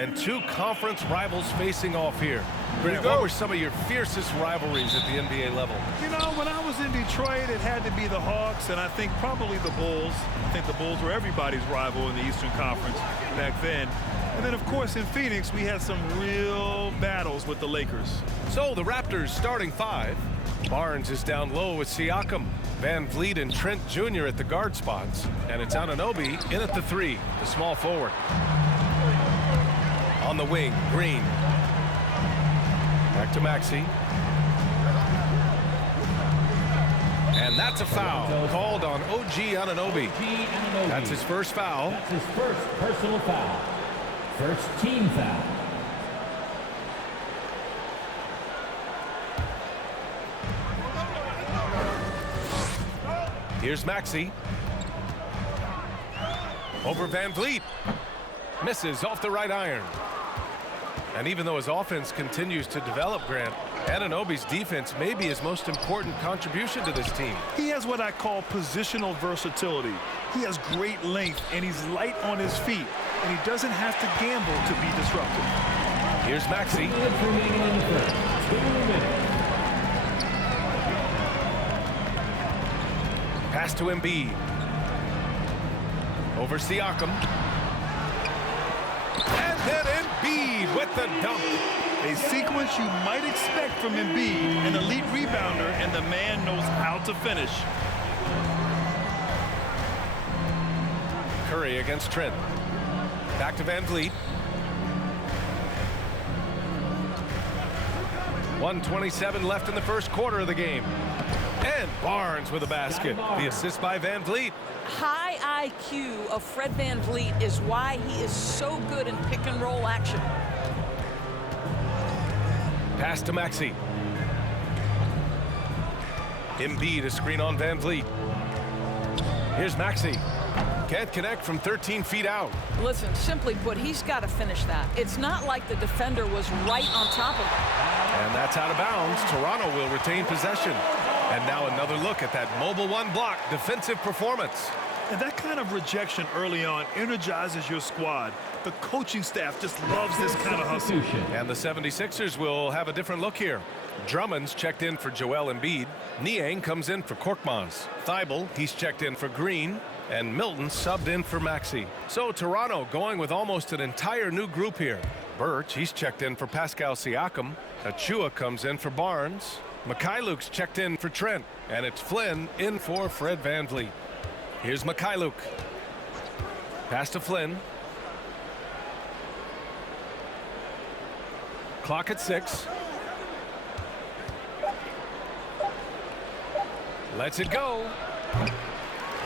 and two conference rivals facing off here. Grant, what were some of your fiercest rivalries at the NBA level? You know, when I was in Detroit, it had to be the Hawks, and I think probably the Bulls. I think the Bulls were everybody's rival in the Eastern Conference back then. And then, of course, in Phoenix, we had some real battles with the Lakers. So the Raptors starting five. Barnes is down low with Siakam. Van Vliet and Trent Jr. at the guard spots. And it's Anunoby in at the three, the small forward. On the wing, Green. Back to Maxey. And that's a foul called on OG Anunoby. That's his first foul. That's his first personal foul. First team foul. Here's Maxey. Over Van Vliet. Misses off the right iron. And even though his offense continues to develop, Grant, Anunoby's defense may be his most important contribution to this team. He has what I call positional versatility. He has great length, and he's light on his feet, and he doesn't have to gamble to be disruptive. Here's Maxey. 2 minutes remaining in the first. 2 minutes. Pass to Embid. Over Siakam. And then Embid with the dunk. A sequence you might expect from Embid, an elite rebounder, and the man knows how to finish. Curry against Trent. Back to Van Vliet. 1:27 left in the first quarter of the game. And Barnes with a basket. The assist by Van Vliet. High IQ of Fred Van Vliet is why he is so good in pick and roll action. Pass to Maxey. Embid a screen on Van Vliet. Here's Maxey. Can't connect from 13 feet out. Listen, simply put, he's got to finish that. It's not like the defender was right on top of him. And that's out of bounds. Toronto will retain possession. And now another look at that mobile one block defensive performance. And that kind of rejection early on energizes your squad. The coaching staff just loves this kind of hustle. And the 76ers will have a different look here. Drummond's checked in for Joel Embiid. Niang comes in for Korkmaz. Thibault, he's checked in for Green. And Milton subbed in for Maxey. So Toronto going with almost an entire new group here. Birch, he's checked in for Pascal Siakam. Achua comes in for Barnes. Mikhailuk's checked in for Trent. And it's Flynn in for Fred Van Vliet. Here's Mikhailuk. Pass to Flynn. Clock at 6. Lets it go.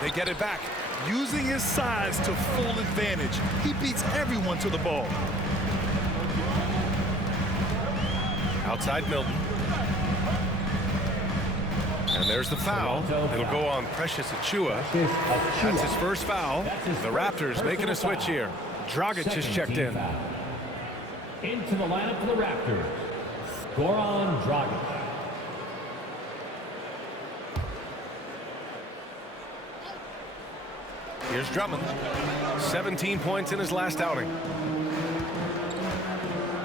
They get it back. Using his size to full advantage. He beats everyone to the ball. Outside Milton. And there's the foul. It'll go on Precious Achua. That's his first foul. The Raptors making a switch here. Dragic is checked in. Into the lineup for the Raptors. Goran Dragic. Here's Drummond. 17 points in his last outing.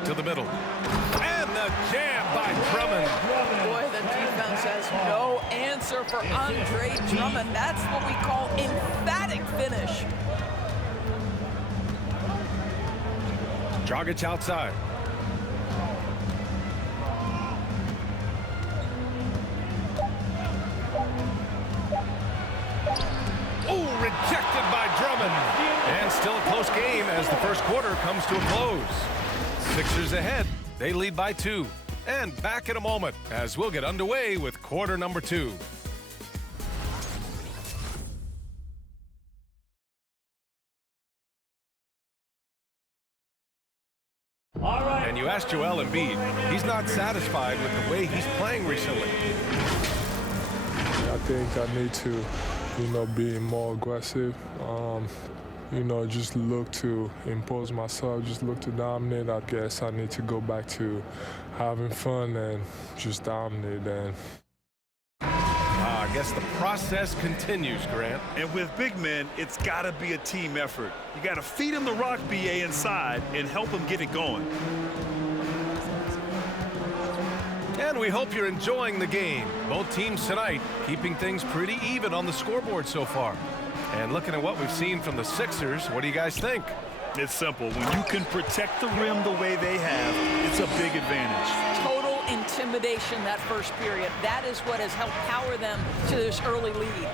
To the middle. And the jam by Drummond. Boy, the defense has no answer for Andre Drummond. That's what we call emphatic finish. Dragic outside. Oh, rejected by Drummond. And still a close game as the first quarter comes to a close. Sixers ahead. They lead by 2. And back in a moment as we'll get underway with quarter number 2. All right. And you asked Joel Embiid. He's not satisfied with the way he's playing recently. I think I need to, be more aggressive. Just look to impose myself, just look to dominate. I guess I need to go back to having fun and just dominate. And I guess the process continues, Grant. And with big men, it's got to be a team effort. You got to feed him the rock, BA, inside and help him get it going. And we hope you're enjoying the game. Both teams tonight keeping things pretty even on the scoreboard so far. And looking at what we've seen from the Sixers, what do you guys think? It's simple. When you can protect the rim the way they have, it's a big advantage. Total intimidation that first period. That is what has helped power them to this early lead.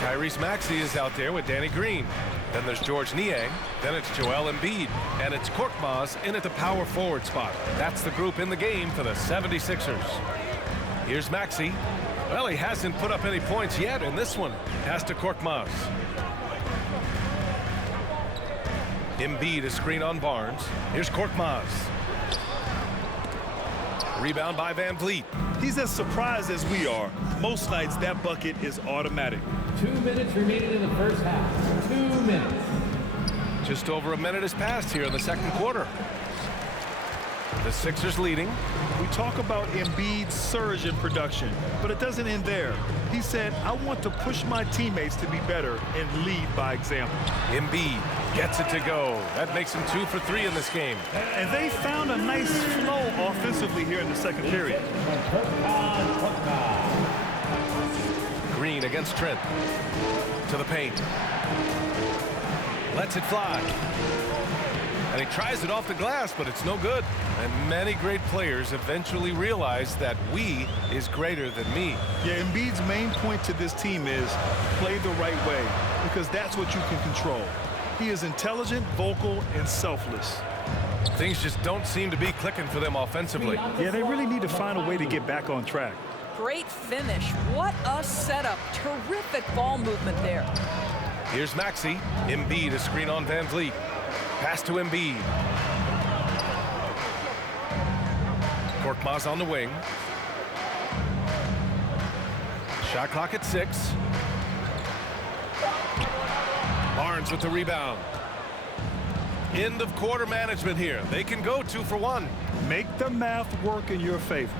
Tyrese Maxey is out there with Danny Green. Then there's George Niang. Then it's Joel Embiid. And it's Korkmaz in at the power forward spot. That's the group in the game for the 76ers. Here's Maxey. Well, he hasn't put up any points yet in this one. Pass to Korkmaz. Embiid a screen on Barnes. Here's Korkmaz. Rebound by Van Vliet. He's as surprised as we are. Most nights that bucket is automatic. 2 minutes remaining in the first half. 2 minutes. Just over a minute has passed here in the second quarter. The Sixers leading. We talk about Embiid's surge in production, but it doesn't end there. He said, I want to push my teammates to be better and lead by example. Embiid gets it to go. That makes him 2 for 3 in this game. And they found a nice flow offensively here in the second period. Green against Trent. To the paint. Lets it fly. And he tries it off the glass, but it's no good. And many great players eventually realize that we is greater than me. Yeah, Embiid's main point to this team is play the right way, because that's what you can control. He is intelligent, vocal, and selfless. Things just don't seem to be clicking for them offensively. Yeah, they really need to find a way to get back on track. Great finish. What a setup. Terrific ball movement there. Here's Maxey. Embiid a screen on Van Vliet. Pass to Embiid. Korkmaz on the wing. Shot clock at 6. Barnes with the rebound. End of quarter management here. They can go 2 for 1. Make the math work in your favor.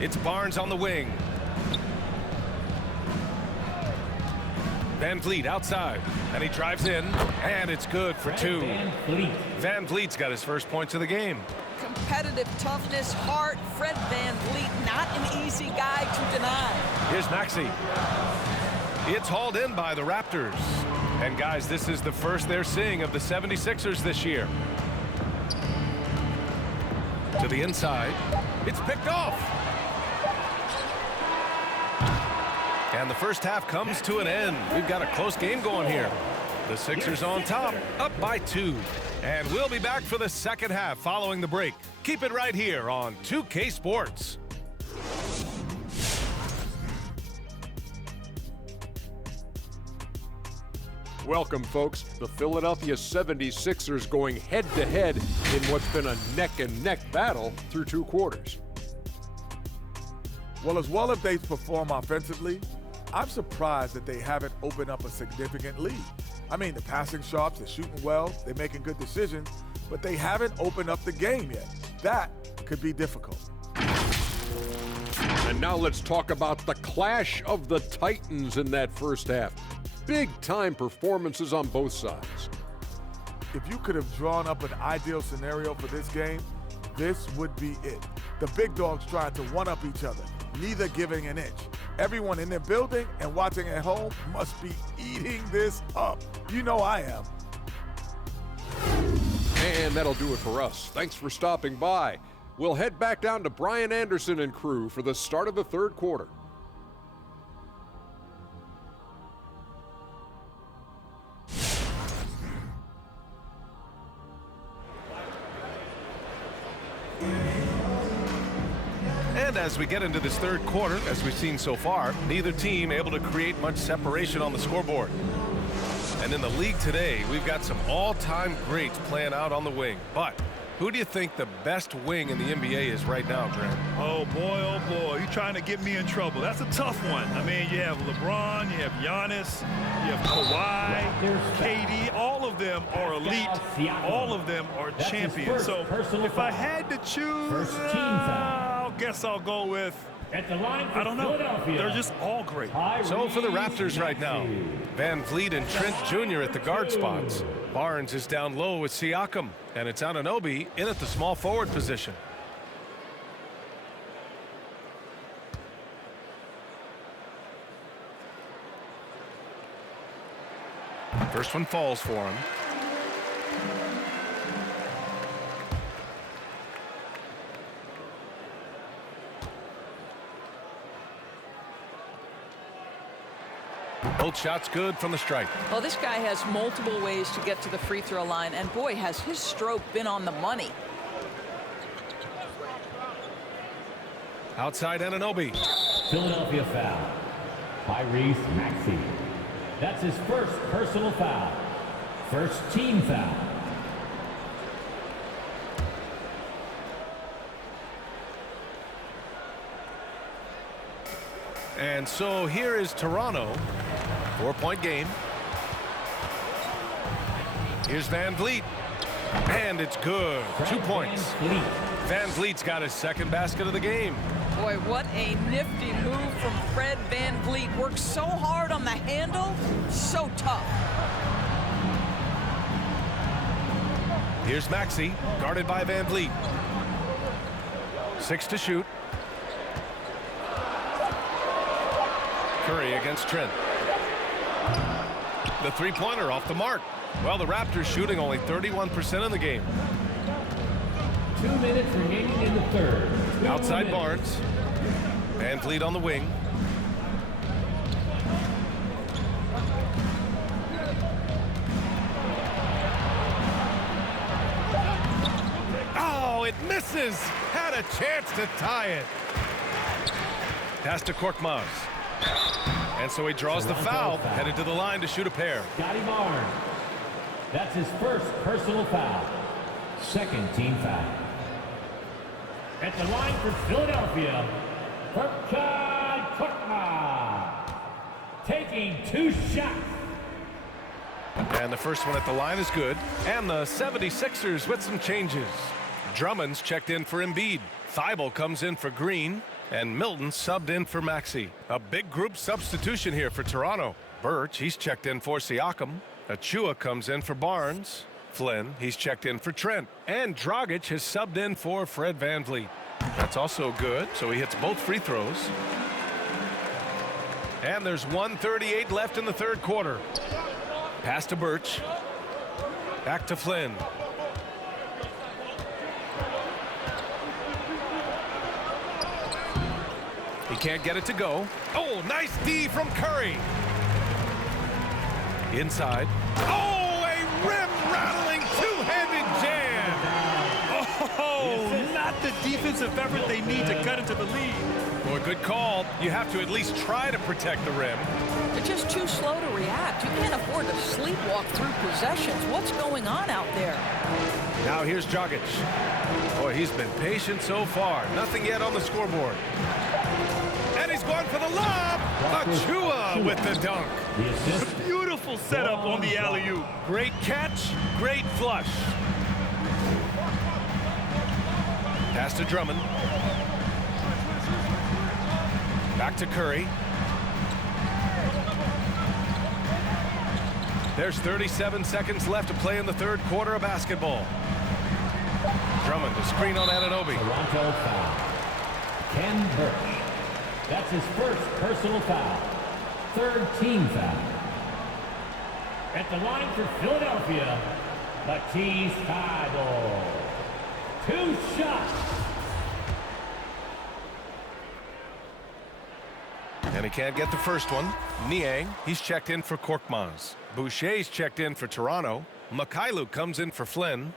It's Barnes on the wing. Van Vliet outside, and he drives in, and it's good for 2. Van Vliet's got his first points of the game. Competitive toughness, heart. Fred Van Vliet, not an easy guy to deny. Here's Maxey. It's hauled in by the Raptors. And guys, this is the first they're seeing of the 76ers this year. To the inside. It's picked off. And the first half comes to an end. We've got a close game going here. The Sixers on top, up by 2. And we'll be back for the second half following the break. Keep it right here on 2K Sports. Welcome, folks. The Philadelphia 76ers going head-to-head in what's been a neck-and-neck battle through 2 quarters. Well as they perform offensively, I'm surprised that they haven't opened up a significant lead. I mean, the passing sharps, they're shooting well, they're making good decisions, but they haven't opened up the game yet. That could be difficult. And now let's talk about the clash of the Titans in that first half. Big-time performances on both sides. If you could have drawn up an ideal scenario for this game, this would be it. The big dogs trying to one-up each other, neither giving an inch. Everyone in their building and watching at home must be eating this up. You know I am. And that'll do it for us. Thanks for stopping by. We'll head back down to Brian Anderson and crew for the start of the third quarter. And as we get into this third quarter, as we've seen so far, neither team able to create much separation on the scoreboard. And in the league today, we've got some all-time greats playing out on the wing. But who do you think the best wing in the NBA is right now, Grant? Oh boy, you're trying to get me in trouble. That's a tough one. I mean, you have LeBron, you have Giannis, you have Kawhi, KD. All of them are elite. All of them are champions. So if I had to choose, I'll guess I'll go with, At the line for I don't know. Philadelphia. They're just all great. So for the Raptors right now, Van Vliet and Trent Jr. at the guard spots. Barnes is down low with Siakam, and it's Anunoby in at the small forward position. First one falls for him. Both shots good from the stripe. Well, this guy has multiple ways to get to the free throw line, and boy, has his stroke been on the money. Outside Anunoby. Philadelphia foul. Tyrese Maxey. That's his first personal foul. First team foul. And so here is Toronto. 4-point game. Here's Van Vliet. And it's good. 2 points. Van Vliet's got his second basket of the game. Boy, what a nifty move from Fred Van Vliet. Works so hard on the handle, so tough. Here's Maxey, guarded by Van Vliet. 6 to shoot. Curry against Trent. The three-pointer off the mark. Well, the Raptors shooting only 31% in the game. 2 minutes remaining in the third. Outside Barnes. Van Vliet on the wing. Oh, it misses. Had a chance to tie it. Pass to Korkmaz. And so he draws the foul, headed to the line to shoot a pair. Scotty Barnes. That's his first personal foul. Second team foul. At the line for Philadelphia, Korkmaz. Taking 2 shots. And the first one at the line is good. And the 76ers with some changes. Drummond's checked in for Embid. Thibault comes in for Green. And Milton subbed in for Maxey. A big group substitution here for Toronto. Birch, he's checked in for Siakam. Achua comes in for Barnes. Flynn, he's checked in for Trent. And Dragic has subbed in for Fred Van Vliet. That's also good, so he hits both free throws. And there's 1:38 left in the third quarter. Pass to Birch. Back to Flynn. He can't get it to go. Oh, nice D from Curry. Inside. Oh, a rim-rattling two-handed jam. Oh, not the defensive effort they need to cut into the lead. Boy, good call. You have to at least try to protect the rim. They're just too slow to react. You can't afford to sleepwalk through possessions. What's going on out there? Now here's Dragic. Boy, he's been patient so far. Nothing yet on the scoreboard. And he's going for the lob. Achua with the dunk. Beautiful setup on the alley-oop. Great catch, great flush. Pass to Drummond. Back to Curry. There's 37 seconds left to play in the third quarter of basketball. Drummond to screen on Anunoby. Toronto foul. Ken Birch. That's his first personal foul. Third team foul. At the line for Philadelphia, Matisse Thybulle. 2 shots. And he can't get the first one. Niang, he's checked in for Korkmaz. Boucher's checked in for Toronto. Mikhailuk comes in for Flynn.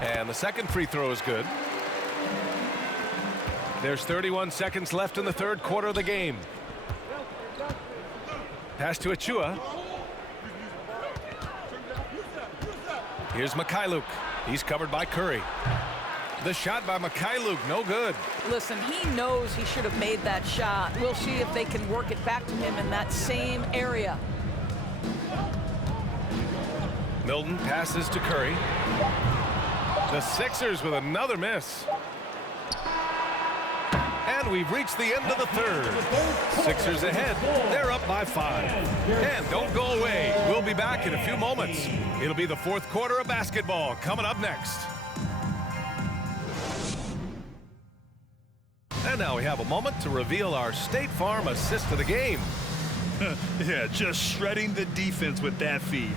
And the second free throw is good. There's 31 seconds left in the third quarter of the game. Pass to Achua. Here's Mikhailuk. He's covered by Curry. The shot by Mikhailuk, no good. Listen, he knows he should have made that shot. We'll see if they can work it back to him in that same area. Milton passes to Curry. The Sixers with another miss. And we've reached the end of the third. Sixers ahead. They're up by 5. And don't go away. We'll be back in a few moments. It'll be the fourth quarter of basketball coming up next. And now we have a moment to reveal our State Farm assist of the game. Yeah, just shredding the defense with that feed.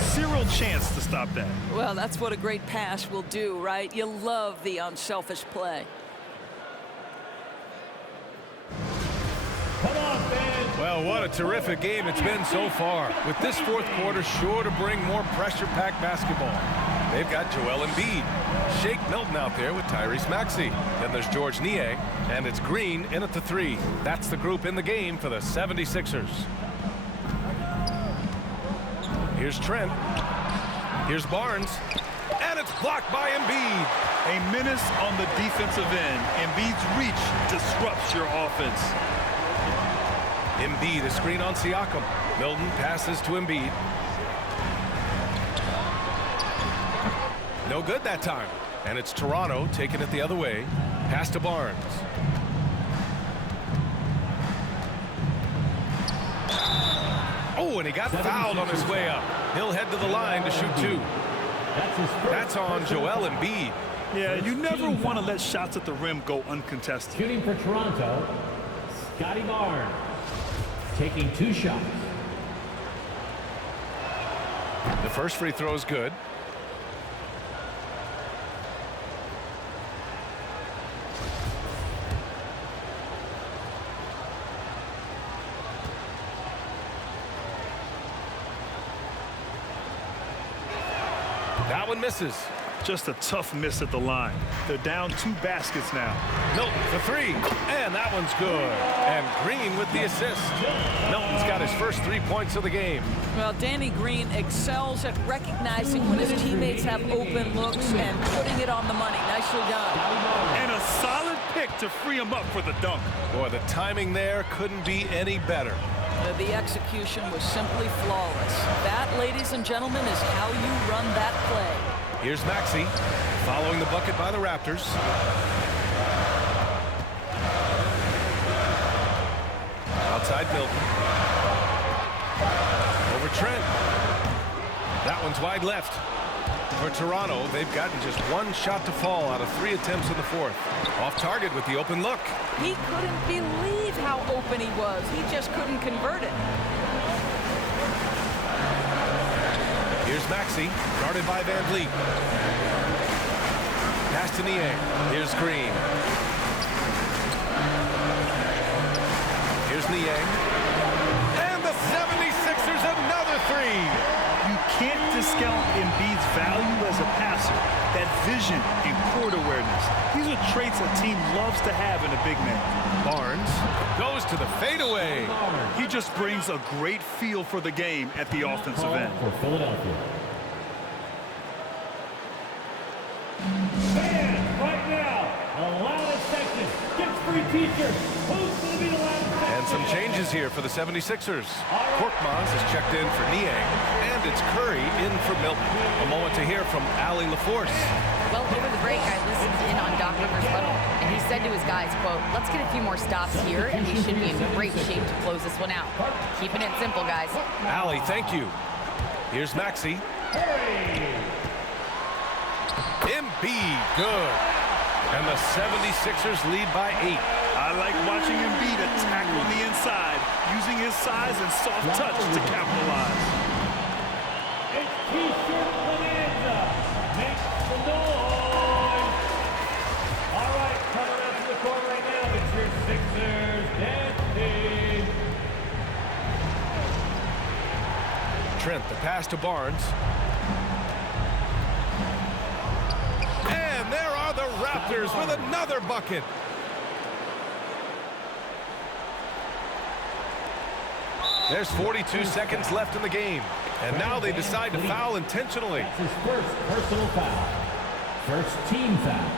Zero chance to stop that. Well, that's what a great pass will do, right? You love the unselfish play. Come on, fans. Well, what a terrific game it's been so far. With this fourth quarter sure to bring more pressure-packed basketball. They've got Joel Embid, Shake Milton out there with Tyrese Maxey. Then there's George Niang, and it's Green in at the 3. That's the group in the game for the 76ers. Here's Trent. Here's Barnes. And it's blocked by Embid. A menace on the defensive end. Embiid's reach disrupts your offense. Embid, a screen on Siakam. Milton passes to Embid. No good that time. And it's Toronto taking it the other way. Pass to Barnes. Oh, and he got fouled on his way up. He'll head to the line to shoot 2. That's on Joel Embid. Yeah, you never want to let shots at the rim go uncontested. Shooting for Toronto, Scotty Barnes. Taking 2 shots. The first free throw is good. That one misses. Just a tough miss at the line. They're down 2 baskets now. Milton for 3, and that one's good. And Green with the assist. Milton's got his first 3 points of the game. Well, Danny Green excels at recognizing when his teammates have open looks and putting it on the money. Nicely done. And a solid pick to free him up for the dunk. Boy, the timing there couldn't be any better. The execution was simply flawless. That, ladies and gentlemen, is how you run that play. Here's Maxey, following the bucket by the Raptors. Outside Milton. Over Trent. That one's wide left. For Toronto, they've gotten just 1 shot to fall out of 3 attempts in the fourth. Off target with the open look. He couldn't believe how open he was. He just couldn't convert it. Here's Maxey, guarded by Van Vliet. Pass to Niang. Here's Green. Here's Niang. And the 76ers another 3. You can't discount Embiid's value as a passer. That vision and court awareness. These are traits a team loves to have in a big man. Barnes goes to the fadeaway. He just brings a great feel for the game at the offensive end. For Philadelphia. Fans, right now, the loudest section gets free t-shirts. Who's going to be the loudest section? And some changes here for the 76ers. Korkmaz is checked in for Niang, and it's Curry in for Milton. A moment to hear from Allie LaForce. Well, over the break, I listened in on Doc Rivers' huddle, and he said to his guys, quote, "Let's get a few more stops here, and we should be in great shape to close this one out. Keeping it simple, guys." Allie, thank you. Here's Maxey. Embiid, good. And the 76ers lead by 8. I like watching Embiid attack on the inside, using his size and soft touch to capitalize. It's T-shirt bonanza. Make some noise. All right, coming out to the court right now, it's your Sixers dancing. Trent, the pass to Barnes. And there are the Raptors with another bucket. There's 42 seconds left in the game. And now they decide to foul intentionally. That's his first personal foul. First team foul.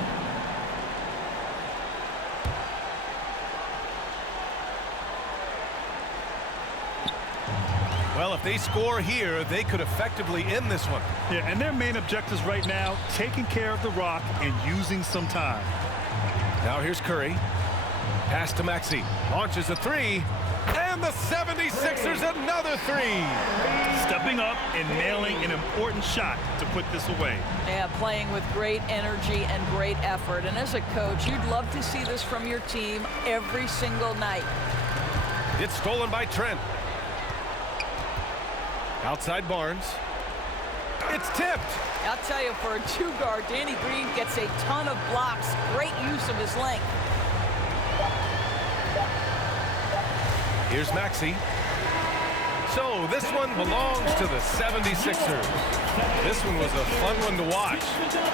if they score here, they could effectively end this one. Yeah, and their main objectives right now, taking care of the rock and using some time. Now here's Curry. Pass to Maxey. Launches a three. And the 76ers another three. Stepping up and nailing an important shot to put this away. Yeah, playing with great energy and great effort. And as a coach, you'd love to see this from your team every single night. It's stolen by Trent. Outside Barnes. It's tipped. I'll tell you, for a two-guard, Danny Green gets a ton of blocks. Great use of his length. Here's Maxey. So this one belongs to the 76ers. This one was a fun one to watch.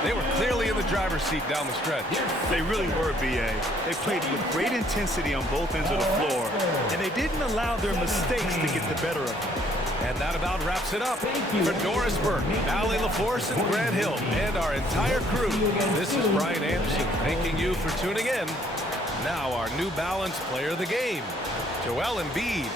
They were clearly in the driver's seat down the stretch. They really were, B.A. They played with great intensity on both ends of the floor, and they didn't allow their mistakes to get the better of them. And that about wraps it up. For Doris Burke, Allie LaForce, and Grant Hill, and our entire crew, this is Brian Anderson thanking you for tuning in. Now our New Balance player of the game, Joel Embid.